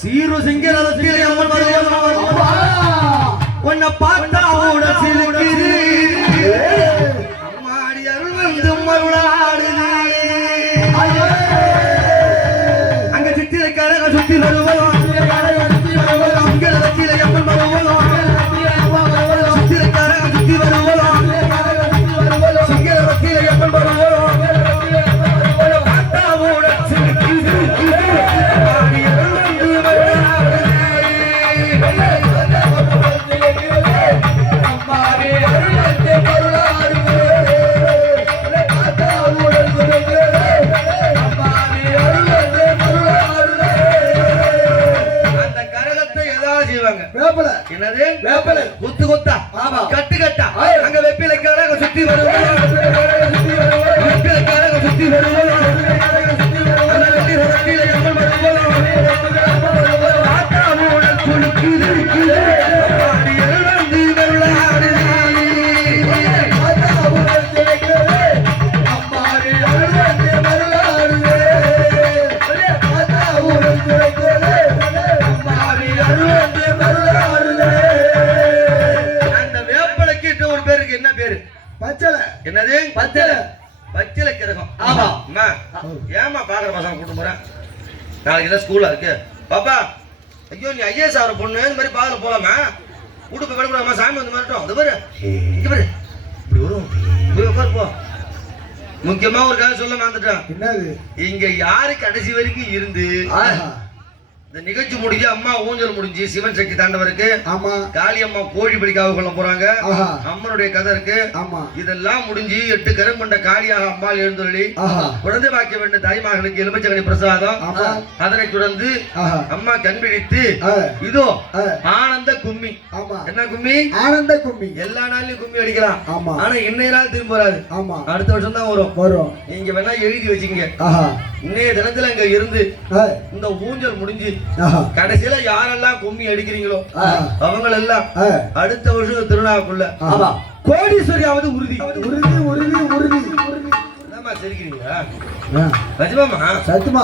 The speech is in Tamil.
சீரு சிங்கரத்தில் அம்மன் வருவா உன்னை பார்த்தா கூட சிலுக்குது அம்மாடி அருள் வந்து மருளாடுது அங்க சித்திரக்காரங்க சுத்தி வருவோம் சிங்கரத்தில் அம்மன் வருவோம் சித்திரக்காரங்க சுத்தி வருவோம் சிங்கரத்தில் அம்மன் வருவோம் என்னது வேப்பலை குத்து குத்தா கட்டு கட்டா அங்க வெப்பிலைக்காரங்க சுத்தி வருவோம் வெப்பிலைக்காரங்க சுத்தி வருவோம் என்னது பச்சளை பச்சளை கிரகம் ஆமா அம்மா ஏமா பாக்குற பசங்க கூட்டு போறேன் நாளைக்கு என்ன ஸ்கூலா இருக்கு பாப்பா ஐயோ நீ ஐஏஎஸ் ஆகிற பொண்ணு இந்த மாதிரி பாக்கல போலாமா வீட்டுக்கு கிடக்கூடாமா சாமி வந்து மாட்டோம் அது பாரு இங்க பாரு இப்படி வரும் போய் உட்காரு போ முக்கியமா ஒரு காலம் சொல்ல மாந்துட்டான் என்னது இங்க யாரு கடைசி வரைக்கும் இருந்து இந்த நிகழ்ச்சி முடிஞ்சு அம்மா ஊஞ்சல் முடிஞ்சு சிவன் சக்தி தாண்டவருக்கு ஆமா காளி அம்மா கோழி பிடிக்காக கொள்ள போறாங்க அம்மனுடைய கதை இருக்கு ஆமா இதெல்லாம் முடிஞ்சு 8 கரம் கொண்ட காளியாக அம்பாள் எழுந்தருளி குழந்தை பாக்கிய வேண்டிய தாய்மார்களுக்கு எலுமிச்சங்கனி பிரசாதம் அதனை தொடர்ந்து அம்மா கண்பிடித்து இதோ ஆனந்த கும்மி ஆமா என்ன கும்மி ஆனந்த கும்மி எல்லா நாள்லயும் கும்மி அடிக்கலாம் ஆமா ஆனா இன்னைய நாள் திரும்ப வராது ஆமா அடுத்த வருஷம் தான் வரும் நீங்க வேணா எழுதி வச்சுங்க இன்னைய தினத்துல அங்க இருந்து இந்த ஊஞ்சல் முடிஞ்சு கடைசியில யாரெல்லாம் கும்மி அடிக்கிறீங்களோ அவங்க எல்லாம் அடுத்த வருஷம் திருநாவுக்குள்ள கோடீஸ்வரியாவது உறுதி உறுதி உறுதி உறுதி சிரிக்கிறீங்களா சத்தியமா